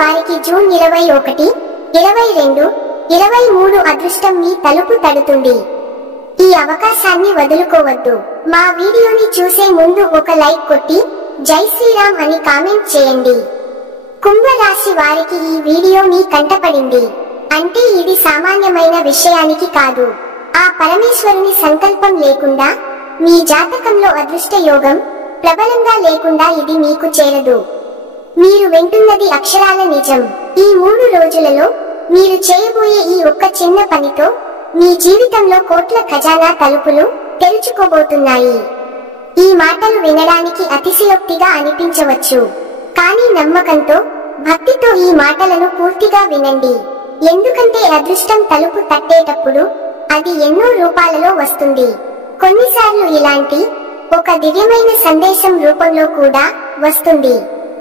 వారికి జూన్ 21, 22, 23 అదృష్టం మీ తలుపు తడుతుంది. ఈ అవకాశాన్ని వదులుకోవద్దు. మా వీడియోని చూసే ముందు ఒక లైక్ కొట్టి జై శ్రీరామ్ అని కామెంట్ చేయండి. కుంభరాశి వారికి ఈ వీడియో మీ కంటపడింది అంటే ఇది సామాన్యమైన విషయానికి కాదు. ఆ పరమేశ్వరుని సంకల్పం లేకుండా మీ జాతకంలో అదృష్ట యోగం ప్రబలంగా లేకుండా ఇది మీకు చేరదు. మీరు వింటున్నది అక్షరాల నిజం. ఈ 3 రోజులలో మీరు చేయబోయే ఈ ఒక్క చిన్న పనితో మీ జీవితంలో కోట్ల ఖజానా తలుపులు తెరుచుకోబోతున్నాయి. ఈ మాటలు వినడానికి అతిశయోక్తిగా అనిపించవచ్చు, కానీ నమ్మకంతో, భక్తితో ఈ మాటలను పూర్తిగా వినండి. ఎందుకంటే అదృష్టం తలుపు తట్టేటప్పుడు అది ఎన్నో రూపాలలో వస్తుంది. కొన్నిసార్లు ఇలాంటి ఒక దివ్యమైన సందేశం రూపంలో కూడా వస్తుంది.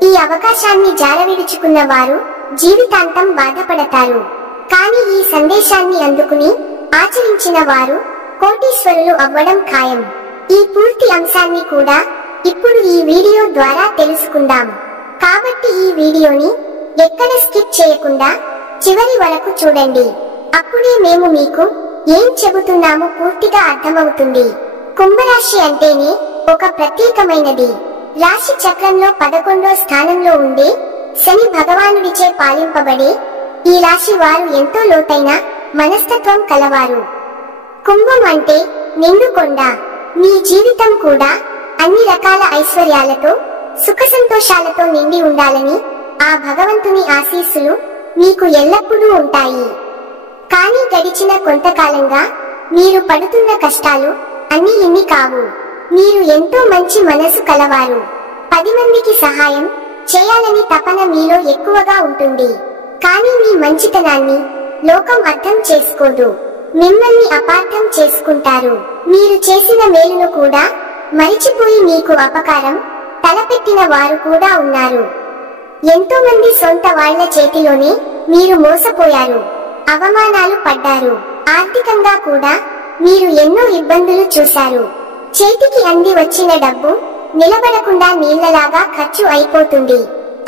ఈ అవకాశాన్ని జారవిడుచుకున్న వారు జీవితాంతం బాధపడతారు. కానీ ఈ సందేశాన్ని అందుకుని ఆచరించిన వారు కోటీశ్వరులు అవ్వడం ఖాయం. ఈ పూర్తి అంశాన్ని కూడా ఇప్పుడు ఈ వీడియో ద్వారా తెలుసుకుందాం. కాబట్టి ఈ వీడియోని ఎక్కడ స్కిప్ చేయకుండా చివరి వరకు చూడండి. అప్పుడే మేము మీకు ఏం చెబుతున్నామో పూర్తిగా అర్థమవుతుంది. కుంభరాశి అంటేనే ఒక ప్రత్యేకమైనది. రాశి చక్రంలో 11వ స్థానంలో ఉండే శని భగవానుడిచే పాలింపబడే ఈ రాశి వారు ఎంతో లోతైన మనస్తత్వం కలవారు. కుంభం అంటే నిండు కొండ. మీ జీవితం కూడా అన్ని రకాల ఐశ్వర్యాలతో, సుఖ సంతోషాలతో నిండి ఉండాలని ఆ భగవంతుని ఆశీస్సులు మీకు ఎల్లప్పుడూ ఉంటాయి. కానీ గడిచిన కొంతకాలంగా మీరు పడుతున్న కష్టాలు అన్ని ఇన్ని కావు. మీరు ఎంతో మంచి మనసు కలవారు. 10 మందికి సహాయం చేయాలని తపన మీలో ఎక్కువగా ఉంటుంది. కానీ మీ మంచితనాన్ని లోకం అర్థం చేసుకోదు. మిమ్మల్ని అపార్థం చేసుకుంటారు. మీరు చేసిన మేలును కూడా మరిచిపోయి మీకు అపకారం తలపెట్టిన వారు కూడా ఉన్నారు. ఎంతో మంది సొంత వాళ్ల చేతిలోనే మీరు మోసపోయారు, అవమానాలు పడ్డారు. ఆర్థికంగా కూడా మీరు ఎన్నో ఇబ్బందులు చూశారు. చేతికి అంది వచ్చిన డబ్బు నిలబడకుండా నీళ్లలాగా ఖర్చు అయిపోతుంది.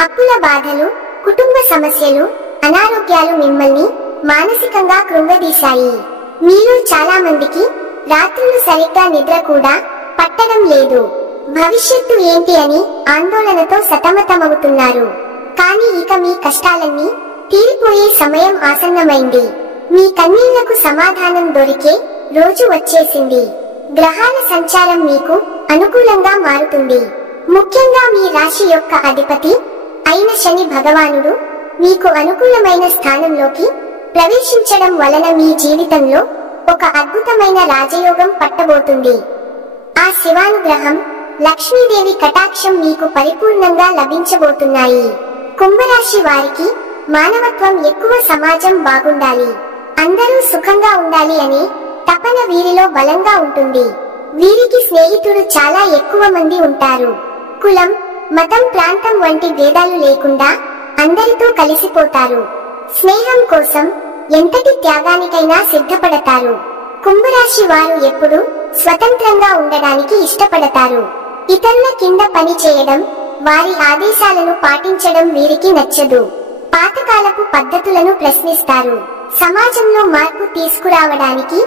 అప్పుల బాధలు, కుటుంబ సమస్యలు, అనారోగ్యాలు మిమ్మల్ని మానసికంగా కృంగదీశాయి. మీలో చాలా మందికి రాత్రులు సరిగ్గా నిద్ర కూడా పట్టడం లేదు. భవిష్యత్తు ఏంటి అని ఆందోళనతో సతమతమవుతున్నారు. కానీ ఇక మీ కష్టాలన్నీ తీరిపోయే సమయం ఆసన్నమైంది. మీ కన్నీళ్లకు సమాధానం దొరికే రోజు వచ్చేసింది. గ్రహాల సంచారం మీకు అనుకూలంగా మారుతుంది. ముఖ్యంగా మీ రాశి యొక్క అధిపతి అయిన శని భగవానుడు మీకు అనుకూలమైన స్థానంలోకి ప్రవేశించడం వలన మీ జీవితంలో ఒక అద్భుతమైన రాజయోగం పట్టబోతుంది. ఆ శివానుగ్రహం, లక్ష్మీదేవి కటాక్షం మీకు పరిపూర్ణంగా లభించబోతున్నాయి. కుంభరాశి వారికి మానవత్వం ఎక్కువ, సమాజం బాగుండాలి, అందరూ సుఖంగా ఉండాలి అనే తపన వీరిలో బలంగా ఉంటుంది. వీరికి స్నేహితులు చాలా ఎక్కువ మంది ఉంటారు. కులం, మతం, ప్రాంతం వంటి భేదాలు లేకుండా అందరితో కలిసిపోతారు. స్నేహం కోసం ఎంతటి త్యాగానికైనా సిద్ధపడతారు. కుంభరాశి వారు ఎప్పుడూ స్వతంత్రంగా ఉండడానికి ఇష్టపడతారు. ఇతరుల కింద పని చేయడం, వారి ఆదేశాలను పాటించడం వీరికి నచ్చదు. పాతకాలపు పద్ధతులను ప్రశ్నిస్తారు. సమాజంలో మార్పు తీసుకురావడానికి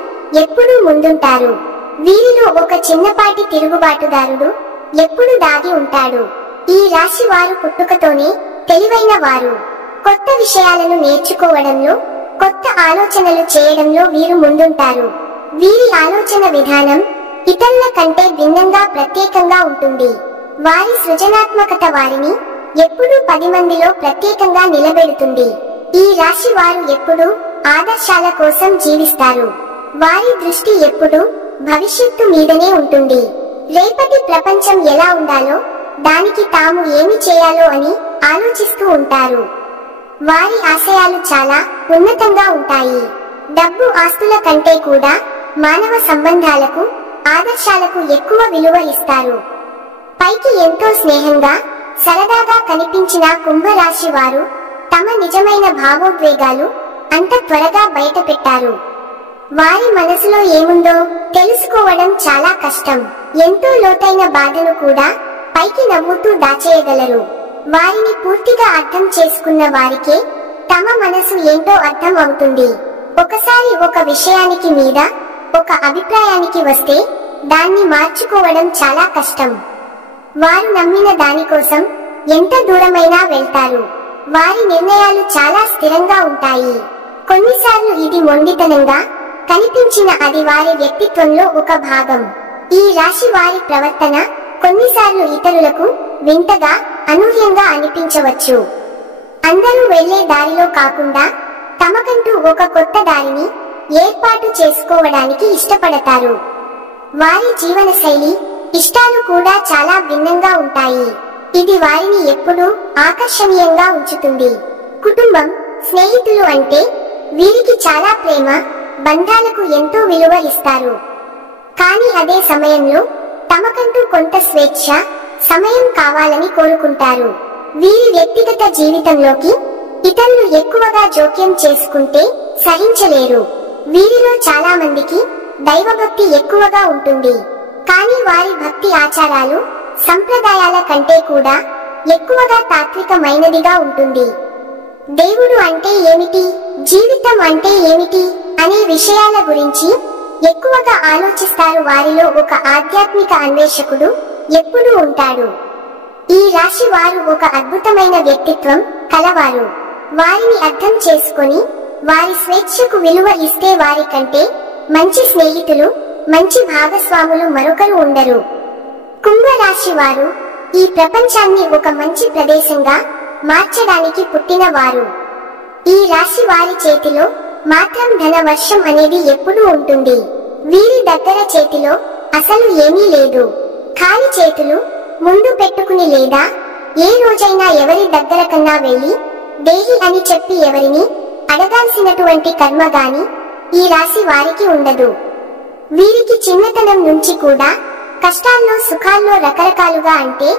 ఎప్పుడూ ముందుంటారు. వీరిలో ఒక చిన్నపాటి తిరుగుబాటుదారుడు ఎప్పుడు దాగి ఉంటాడు. ఈ రాశి వారు పుట్టుకతోనే తెలివైన వారు. కొత్త విషయాలను నేర్చుకోవడంలో, కొత్త ఆలోచనలు చేయడంలో వీరు ముందుంటారు. వీరి ఆలోచన విధానం ఇతరుల కంటే భిన్నంగా, ప్రత్యేకంగా ఉంటుంది. వారి సృజనాత్మకత వారిని ఎప్పుడూ 10 మందిలో ప్రత్యేకంగా నిలబెడుతుంది. ఈ రాశి వారు ఎప్పుడూ ఆదర్శాల కోసం జీవిస్తారు. వారి దృష్టి ఎప్పుడూ భవిష్యత్తు మీదనే ఉంటుంది. రేపటి ప్రపంచం ఎలా ఉండాలో, దానికి తాము ఏమి చేయాలో అని ఆలోచిస్తూ ఉంటారు. వారి ఆశయాలు చాలా ఉన్నతంగా ఉంటాయి. డబ్బు, ఆస్తుల కంటే కూడా మానవ సంబంధాలకు, ఆదర్శాలకు ఎక్కువ విలువ ఇస్తారు. పైకి ఎంతో స్నేహంగా, సరదాగా కనిపించిన కుంభరాశి వారు తమ నిజమైన భావోద్వేగాలు అంత త్వరగా బయటపెట్టారు. వారి మనసులో ఏముందో తెలుసుకోవడం చాలా కష్టం. ఎంతో లోతైన బాధను కూడా పైకి నవ్వుతూ దాచేయగలరు. వారిని పూర్తిగా అర్థం చేసుకున్న వారికే తమ మనసు ఏంటో అర్థం అవుతుంది. ఒకసారి ఒక విషయానికి మీద ఒక అభిప్రాయానికి వస్తే దాన్ని మార్చుకోవడం చాలా కష్టం. వారు నమ్మిన దానికోసం ఎంత దూరమైనా వెళ్తారు. వారి నిర్ణయాలు చాలా స్థిరంగా ఉంటాయి. కొన్నిసార్లు ఇది మొండితనంగా కనిపించిన అది వారి వ్యక్తిత్వంలో ఒక భాగం. ఈ రాశి వారి ప్రవర్తన కొన్నిసార్లు ఇతరులకు వింతగా, అనూహ్యంగా అనిపించవచ్చు. అందరూ వెళ్లే దారిలో కాకుండా తమకంటూ ఒక కొత్త దారిని ఏర్పాటు చేసుకోవడానికి ఇష్టపడతారు. వారి జీవనశైలి, ఇష్టాలు కూడా చాలా భిన్నంగా ఉంటాయి. ఇది వారిని ఎప్పుడూ ఆకర్షణీయంగా ఉంచుతుంది. కుటుంబం, స్నేహితులు అంటే వీరికి చాలా ప్రేమ, బంధాలకు ఎంతో విలువ ఇస్తారు. కానీ అదే సమయంలో తమకంటూ కొంత స్వేచ్ఛ, సమయం కావాలని కోరుకుంటారు. వీరి వ్యక్తిగత జీవితంలోకి ఇతరులు ఎక్కువగా జోక్యం చేసుకుంటే సహించలేరు. వీరిలో చాలా మందికి దైవభక్తి ఎక్కువగా ఉంటుంది. కానీ వారి భక్తి ఆచారాలు, సంప్రదాయాల కంటే కూడా ఎక్కువగా తాత్వికమైనదిగా ఉంటుంది. దేవుడు అంటే ఏమిటి, జీవితం అంటే ఏమిటి అనే విషయాల గురించి ఎక్కువగా ఆలోచిస్తారు. వారిలో ఒక ఆధ్యాత్మిక అన్వేషకుడు ఎప్పుడూ ఉంటాడు. ఈ రాశి వారు ఒక అద్భుతమైన వ్యక్తిత్వం కలవారు. వారిని అర్థం చేసుకొని వారి స్వేచ్ఛకు విలువ ఇస్తే వారి కంటే మంచి స్నేహితులు, మంచి భాగస్వాములు మరొకరు ఉండరు. కుంభరాశి వారు ఈ ప్రపంచాన్ని ఒక మంచి ప్రదేశంగా మార్చడానికి పుట్టిన వారు. ఈ రాశి వారి చేతిలో మాత్రం ధన వర్షం అనేది ఎప్పుడూ ఉంటుంది. వీరి దగ్గర చేతిలో అసలు ఏమీ లేదు. ఖాళీ చేతులు ముందు పెట్టుకుని లేదా ఏ రోజైనా ఎవరి దగ్గర కన్నా వెళ్లి దేహి అని చెప్పి ఎవరిని అడగాల్సినటువంటి కర్మ గాని ఈ రాశి వారికి ఉండదు. వీరికి చిన్నతనం నుంచి కూడా కష్టాల్లో సుఖాల్లో రకరకాలుగా అంటే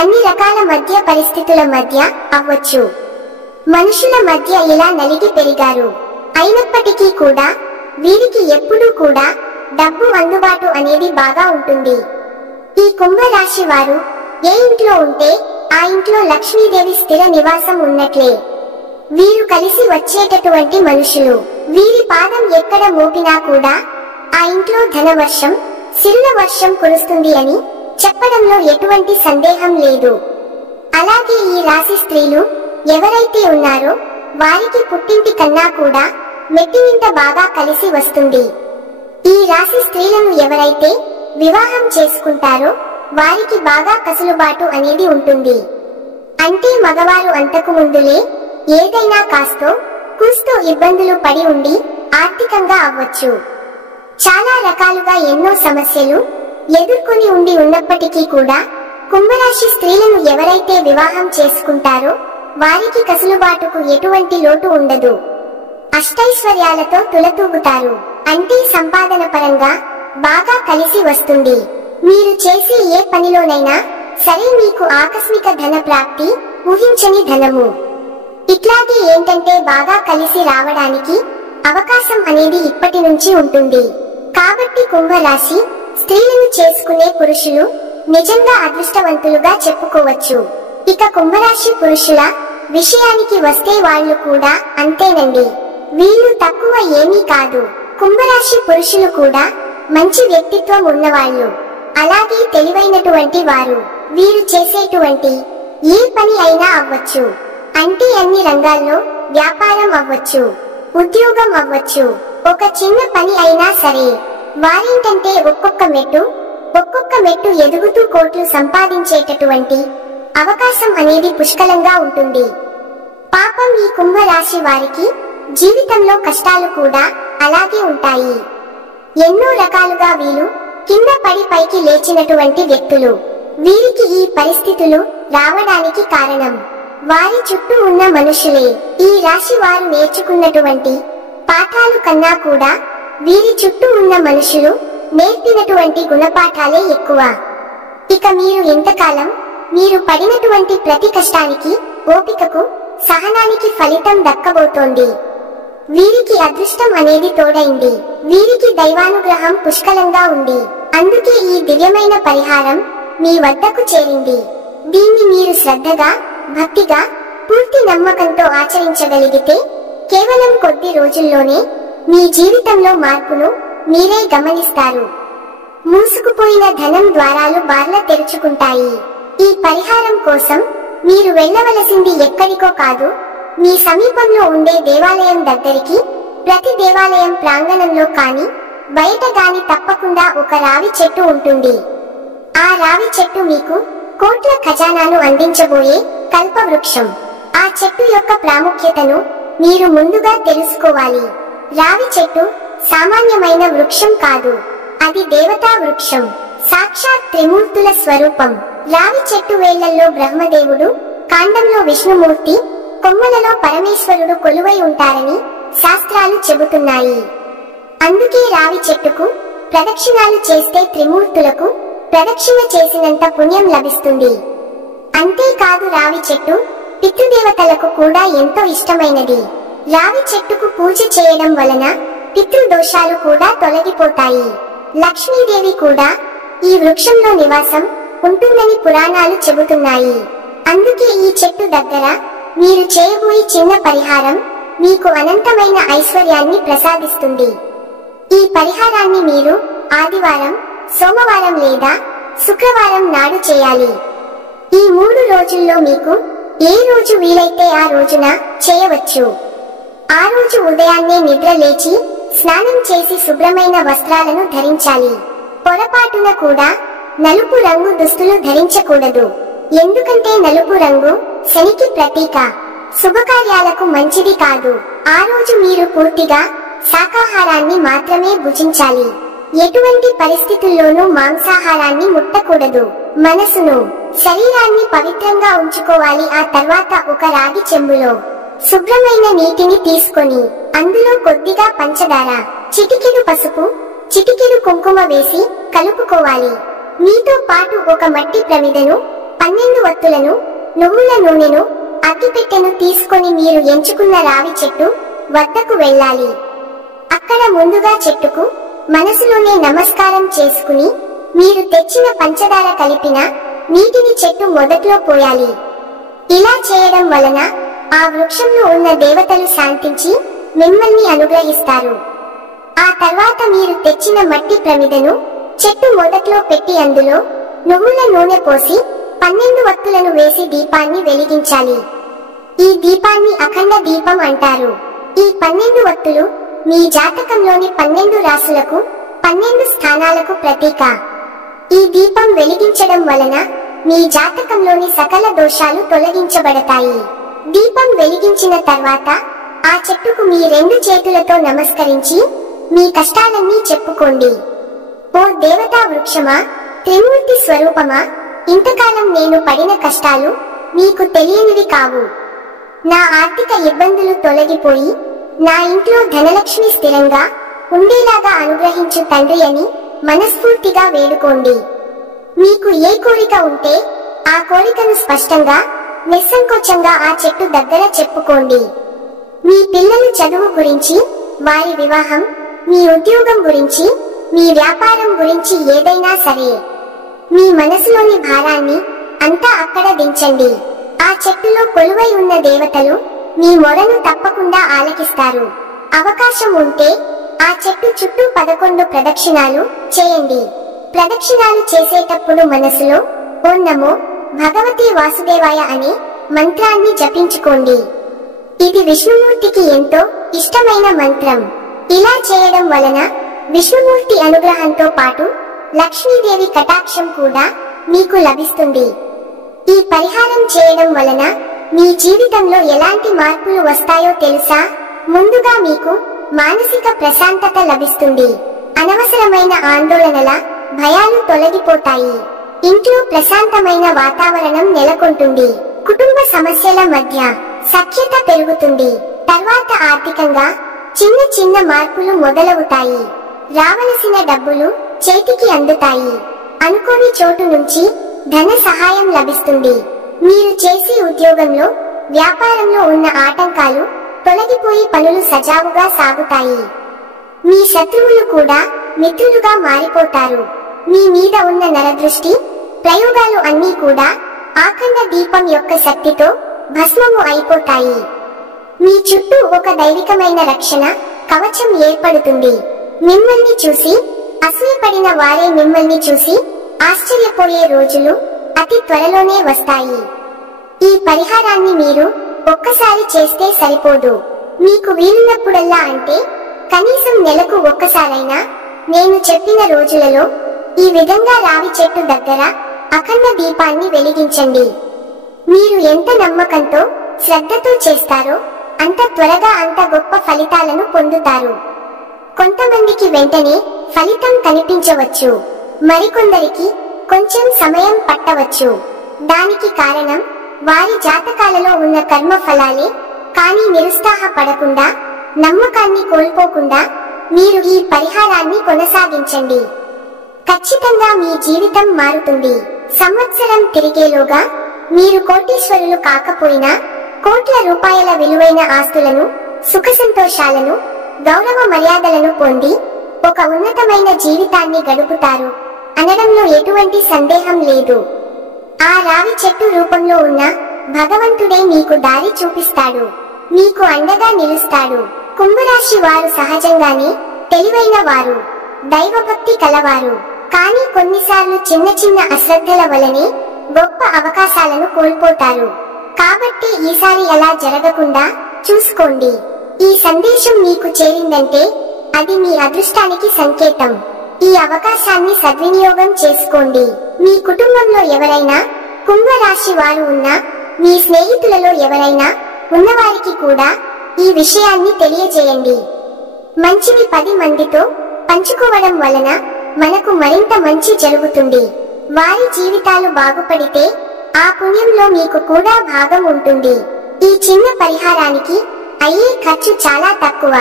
అన్ని రకాల మధ్య పరిస్థితుల మధ్య అవ్వచ్చు. మనుషుల మధ్య ఇలా నలిగి పెరిగారు. అయినప్పటికీ కూడా వీరికి ఎప్పుడూ కూడా డబ్బు అందుబాటు అనేది బాగా ఉంటుంది. ఈ కుంభరాశి వారు ఏ ఇంట్లో ఉంటే ఆ ఇంట్లో లక్ష్మీదేవి స్థిర నివాసం ఉన్నట్లే. వీరు కలిసి వచ్చేటటువంటి మనుషులు. వీరి పాదం ఎక్కడ మోపినా కూడా ఆ ఇంట్లో ధనవర్షం, సిరుల వర్షం కురుస్తుంది అని చెప్పడంలో ఎటువంటి సందేహం లేదు. అలాగే ఈ రాశి స్త్రీలు ఎవరైతే ఉన్నారో వారికి పుట్టింటి కన్నా కూడా మెట్టినింట బాగా కలిసి వస్తుంది. ఈ రాశి స్త్రీలను ఎవరైతే వివాహం చేసుకుంటారో వారికి బాగా కసులుబాటు అనేది ఉంటుంది. అంటే మగవారు అంతకు ముందులే ఏదైనా కాస్తో కూస్తో ఇబ్బందులు పడి ఉండి ఆర్థికంగా అవ్వచ్చు. చాలా రకాలుగా ఎన్నో సమస్యలు ఎదుర్కొని ఉండి ఉన్నప్పటికీ కూడా కుంభరాశి స్త్రీలను ఎవరైతే వివాహం చేసుకుంటారో వారికి కసులుబాటుకు ఎటువంటి లోటు ఉండదు. అష్టైశ్వర్యాలతో తులతూగుతారు. అంటే సంపాదన పరంగా బాగా కలిసి వస్తుంది. మీరు చేసే ఏ పనిలోనైనా సరే మీకు ఆకస్మిక ధన ప్రాప్తి, ఊహించని ధనము. ఇట్లాగే ఏంటంటే బాగా కలిసి రావడానికి అవకాశం అనేది ఇప్పటి నుంచి ఉంటుంది. కాబట్టి కుంభరాశి స్త్రీలను చేసుకునే పురుషులు నిజంగా అదృష్టవంతులుగా చెప్పుకోవచ్చు. ఇక కుంభరాశి పురుషుల విషయానికి వస్తే వాళ్ళు కూడా అంతేనండి. వీళ్ళు తక్కువ ఏమీ కాదు. కుంభరాశి పురుషులు కూడా మంచి వ్యక్తిత్వం ఉన్నవాళ్ళు, అలాగే తెలివైనటువంటి వారు. వీరు చేసేటువంటి ఏ పని అయినా అవ్వచ్చు. అంటే అన్ని రంగాల్లో వ్యాపారం అవ్వచ్చు, ఉద్యోగం అవ్వచ్చు, ఒక చిన్న పని అయినా సరే. వారేంటంటే ఒక్కొక్క మెట్టు ఎదుగుతూ కోట్లు సంపాదించేటటువంటి అవకాశం అనేది పుష్కలంగా ఉంటుంది. పాపం ఈ కుంభరాశి వారికి జీవితంలో కష్టాలు కూడా అలాగే ఉంటాయి. ఎన్నో రకాలుగా వీళ్ళు కింద పడి పైకి లేచినటువంటి వ్యక్తులు. వీరికి ఈ పరిస్థితులు రావడానికి కారణం వారి చుట్టూ ఉన్న మనుషులే. ఈ రాశి వారు నేర్చుకున్నటువంటి పాఠాలు కన్నా కూడా వీరి చుట్టూ ఉన్న మనుషులు నేర్పినటువంటి గుణపాఠాలే ఎక్కువ. ఇక మీరు ఎంతకాలం మీరు పడినటువంటి ప్రతి కష్టానికి, ఓపికకు, సహనానికి ఫలితం దక్కబోతోంది. వీరికి అదృష్టం అనేది తోడైంది. వీరికి దైవానుగ్రహం పుష్కలంగా ఉంది. అందుకే ఈ దివ్యమైన పరిహారం మీ వద్దకు చేరింది. దీన్ని మీరు శ్రద్ధగా భక్తిగా పూర్తి నమ్మకంతో ఆచరించగలిగితే కేవలం కొద్ది రోజుల్లోనే మీ జీవితంలో మార్పును మీరే గమనిస్తారు. మూసుకుపోయిన ధనం ద్వారాలు బార్ల తెరుచుకుంటాయి. ఈ పరిహారం కోసం మీరు వెళ్ళవలసింది ఎక్కడికో కాదు, మీ సమీపంలో ఉండే దేవాలయం దగ్గరికి. ప్రతి దేవాలయం ప్రాంగణంలో కాని బయట గాని తప్పకుండా ఒక రావి చెట్టు ఉంటుంది. ఆ రావి చెట్టు మీకు కోట్ల ఖజానాను అందించబోయే కల్పవృక్షం. ఆ చెట్టు యొక్క ప్రాముఖ్యతను మీరు ముందుగా తెలుసుకోవాలి. రావి చెట్టు సామాన్యమైన వృక్షం కాదు, అది దేవతా వృక్షం, సాక్షాత్ త్రిమూర్తుల స్వరూపం. రావి చెట్టు వేళ్లలో బ్రహ్మదేవుడు, కాండంలో విష్ణుమూర్తి, కొమ్మలలో పరమేశ్వరుడు కొలువై ఉంటారని శాస్త్రాలు చెబుతున్నాయి. అందుకే రావి చెట్టుకు ప్రదక్షిణాలు చేస్తే త్రిమూర్తులకు ప్రదక్షిణ చేసినంత పుణ్యం లభిస్తుంది. అంతేకాదు రావి చెట్టు పితృదేవతలకు కూడా ఎంతో ఇష్టమైనది. రావి చెట్టుకు పూజ చేయడం వలన పితృదోషాలు కూడా తొలగిపోతాయి. లక్ష్మీదేవి కూడా ఈ వృక్షంలో నివాసం ఉంటుందని పురాణాలు చెబుతున్నాయి. అందుకే ఈ చెట్టు దగ్గర మీరు చేయబోయే చిన్న పరిహారం మీకు అనంతమైన ఐశ్వర్యాన్ని ప్రసాదిస్తుంది. ఈ పరిహారాన్ని మీరు ఆదివారం, సోమవారం లేదా శుక్రవారం నాడు చేయాలి. ఈ 3 రోజుల్లో మీకు ఏ రోజు వీలైతే ఆ రోజున చేయవచ్చు. ఆ రోజు ఉదయాన్నే నిద్ర లేచి స్నానం చేసి శుభ్రమైన వస్త్రాలను ధరించాలి. పొరపాటున కూడా నలుపు రంగు దుస్తులు ధరించకూడదు. ఎందుకంటే నలుపు రంగు శనికి ప్రతీక, శుభకార్యాలకు మంచిది కాదు. ఆ రోజు మీరు పూర్తిగా శాకాహారాన్ని మాత్రమే భుజించాలి. ఎటువంటి పరిస్థితుల్లోనూ మాంసాహారాన్ని ముట్టకూడదు. మనసును, శరీరాన్ని పవిత్రంగా ఉంచుకోవాలి. ఆ తర్వాత ఒక రాగి చెంబులో శుభ్రమైన నీటిని తీసుకొని అందులో కొద్దిగా పంచదార, చిటికెడు పసుపు, చిటికెడు కుంకుమ వేసి కలుపుకోవాలి. మీతో పాటు ఒక మట్టి ప్రమిదను, 12 వత్తులను, నువ్వుల నూనెను, అగ్గిపెట్టెను తీసుకొని మీరు ఎంచుకున్న రావి చెట్టు వద్దకు వెళ్ళాలి. అక్కడ ముందుగా చెట్టుకు మనసులోనే నమస్కారం చేసుకుని మీరు తెచ్చిన పంచదార కలిపిన నీటిని చెట్టు మొదట్లో పోయాలి. ఇలా చేయడం వలన ఆ వృక్షంలో ఉన్న దేవతలు శాంతించి మిమ్మల్ని అనుగ్రహిస్తారు. ఆ తర్వాత మీరు తెచ్చిన మట్టి ప్రమిదను చెట్టు మొదట్లో పెట్టి అందులో నువ్వుల నూనె పోసి 12 వత్తులను వేసి దీపాన్ని వెలిగించాలి. ఈ దీపాన్ని అఖండ దీపం అంటారు. ఈ 12 వత్తులు మీ జాతకంలోని 12 రాశులకు, 12 స్థానాలకు ప్రతీక. ఈ దీపం వెలిగించడం వలన మీ జాతకంలోని సకల దోషాలు తొలగించబడతాయి. దీపం వెలిగించిన తర్వాత ఆ చెట్టుకు మీ 2 చేతులతో నమస్కరించి మీ కష్టాలన్నీ చెప్పుకోండి. ఓ దేవతా వృక్షమా, త్రిమూర్తి స్వరూపమా, ఇంతకాలం నేను పడిన కష్టాలు మీకు తెలియనివి కావు. నా ఆర్థిక ఇబ్బందులు తొలగిపోయి నా ఇంట్లో ధనలక్ష్మి స్థిరంగా ఉండేలాగా అనుగ్రహించు తండ్రి అని మనస్ఫూర్తిగా వేడుకోండి. మీకు ఏ కోరిక ఉంటే ఆ కోరికను స్పష్టంగా, నిస్సంకోచంగా ఆ చెట్టు దగ్గర చెప్పుకోండి. మీ పిల్లల చదువు గురించి, వారి వివాహం, మీ ఉద్యోగం గురించి, మీ వ్యాపారం గురించి ఏదైనా సరే మీ మనసులోని భారాన్ని అంతా అక్కడ దించండి. ఆ చెట్టులో కొలువై ఉన్న దేవతలు మీ మొరను తప్పకుండా ఆలకిస్తారు. అవకాశం ఉంటే ఆ చెట్టు చుట్టూ 11 ప్రదక్షిణాలు చేయండి. ప్రదక్షిణాలు చేసేటప్పుడు మనసులో ఓం నమో భగవతే వాసుదేవాయ అనే మంత్రాన్ని జపించుకోండి. ఇది విష్ణుమూర్తికి ఎంతో ఇష్టమైన మంత్రం. ఇలా చేయడం వలన విష్ణుమూర్తి అనుగ్రహంతో పాటు లక్ష్మీదేవి కటాక్షం కూడా మీకు లభిస్తుంది. ఈ పరిహారం చేయడం వలన మీ జీవితంలో ఎలాంటి మార్పులు వస్తాయో తెలుసా? ముందుగా మీకు మానసిక ప్రశాంతత లభిస్తుంది. అనవసరమైన ఆందోళనల, భయాలు తొలగిపోతాయి. ఇంట్లో ప్రశాంతమైన వాతావరణం నెలకొంటుంది. కుటుంబ సమస్యల మధ్య సఖ్యత పెరుగుతుంది. తర్వాత ఆర్థికంగా చిన్న చిన్న మార్పులు మొదలవుతాయి. రావలసిన డబ్బులు చేతికి అందుతాయి. అనుకోని చోటు నుంచి ధన సహాయం లభిస్తుంది. మీరు చేసే ఉద్యోగంలో, వ్యాపారంలో ఉన్న ఆటంకాలు తొలగిపోయి పనులు సజావుగా సాగుతాయి. మీ శత్రువులు కూడా మిత్రులుగా మారిపోతారు. మీ మీద ఉన్న నరదృష్టి, ప్రయోగాలు అన్నీ కూడా అఖండ దీపం యొక్క శక్తితో భస్మము అయిపోతాయి. మీ చుట్టూ ఒక దైవికమైన రక్షణ కవచం ఏర్పడుతుంది. మిమ్మల్ని చూసి అసూయపడిన వారే మిమ్మల్ని చూసి ఆశ్చర్యపోయే రోజులు అతి త్వరలోనే వస్తాయి. ఈ పరిహారాన్ని మీరు ఒక్కసారి చేస్తే సరిపోదు. మీకు వీలున్నప్పుడల్లా, అంటే కనీసం నెలకు ఒక్కసారైనా నేను చెప్పిన రోజులలో ఈ విధంగా రావి చెట్టు దగ్గర అఖండ దీపాన్ని వెలిగించండి. మీరు ఎంత నమ్మకంతో శ్రద్ధతో చేస్తారో అంత త్వరగా అంత గొప్ప ఫలితాలను పొందుతారు. కొంతమందికి వెంటనే ఫలితం కనిపించవచ్చు, మరికొందరికి కొంచెం సమయం పట్టవచ్చు. దానికి కారణం వారి జాతకాలలో ఉన్న కర్మ ఫలాలే. కానీ నిరుత్సాహపడకుండా, నమ్మకాన్ని కోల్పోకుండా మీరు ఈ పరిహారాన్ని కొనసాగించండి. ఖచ్చితంగా మీ జీవితం మారుతుంది. సంవత్సరం తిరిగేలోగా మీరు కోటీశ్వరులు కాకపోయినా కోట్ల రూపాయల విలువైన ఆస్తులను, సుఖ సంతోషాలను, గౌరవ మర్యాదలను పొంది ఒక ఉన్నతమైన జీవితాన్ని గడుపుతారు అనడంలో ఎటువంటి సందేహం లేదు. ఆ రావి చెట్టు రూపంలో ఉన్న భగవంతుడే మీకు దారి చూపిస్తాడు, మీకు అండగా నిలుస్తాడు. కుంభరాశి వారు సహజంగానే తెలివైన వారు, దైవభక్తి కలవారు. కానీ కొన్నిసార్లు చిన్న చిన్న అశ్రద్ధల వలనే గొప్ప అవకాశాలను కోల్పోతారు. కాబట్టి ఈసారి అలా జరగకుండా చూసుకోండి. ఈ సందేశం మీకు చేరిందంటే అది మీ అదృష్టానికి సంకేతం. ఈ అవకాశాన్ని సద్వినియోగం చేసుకోండి. మీ కుటుంబంలో ఎవరైనా కుంభరాశి వారు ఉన్నా, మీ స్నేహితులలో ఎవరైనా ఉన్నవారికి కూడా ఈ విషయాన్ని తెలియజేయండి. మంచిని 10 మందితో పంచుకోవడం వలన మనకు మరింత మంచి జరుగుతుంది. వారి జీవితాలు బాగుపడితే ఆ పుణ్యంలో మీకు కూడా భాగం ఉంటుంది. ఈ చిన్న పరిహారానికి అయ్యే ఖర్చు చాలా తక్కువ,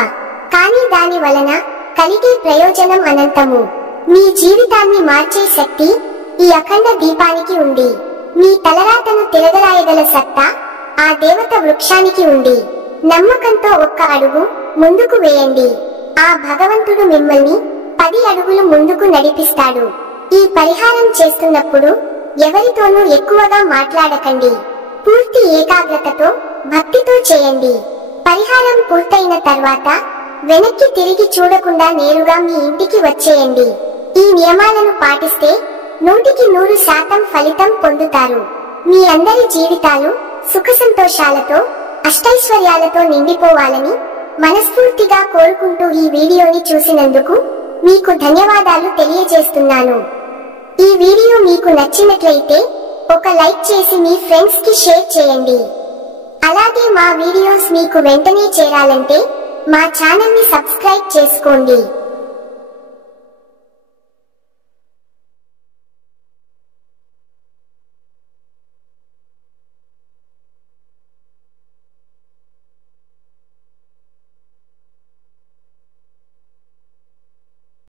కానీ దాని వలన కలిగే ప్రయోజనం అనంతము. మీ జీవితాన్ని మార్చే శక్తి ఈ అఖండ దీపానికి ఉంది. మీ తలరాతను తిరగరాయగల సత్తా ఆ దేవత వృక్షానికి ఉంది. నమ్మకంతో ఒక్క అడుగు ముందుకు వేయండి. ఆ భగవంతుడు మిమ్మల్ని 10 అడుగులు ముందుకు నడిపిస్తాడు. ఈ పరిహారం చేస్తున్నప్పుడు ఎవరితోనూ ఎక్కువగా మాట్లాడకండి. పూర్తి ఏకాగ్రతతో, భక్తితో చేయండి. పరిహారం పూర్తయిన తర్వాత వెనక్కి తిరిగి చూడకుండా నేరుగా మీ ఇంటికి వచ్చేయండి. ఈ నియమాలను పాటిస్తే 100కి 100% ఫలితం పొందుతారు. మీ అందరి జీవితాలు సుఖ సంతోషాలతో, అష్టైశ్వర్యాలతో నిండిపోవాలని మనస్ఫూర్తిగా కోరుకుంటూ ఈ వీడియోని చూసినందుకు మీకు ధన్యవాదాలు తెలియజేస్తున్నాను. ఈ వీడియో మీకు నచ్చినట్లయితే ఒక లైక్ చేసి మీ ఫ్రెండ్స్ కి షేర్ చేయండి. అలాగే మా వీడియోస్ మీకు వెంటనే చేరాలంటే మా ఛానల్ ని సబ్స్క్రైబ్ చేసుకోండి.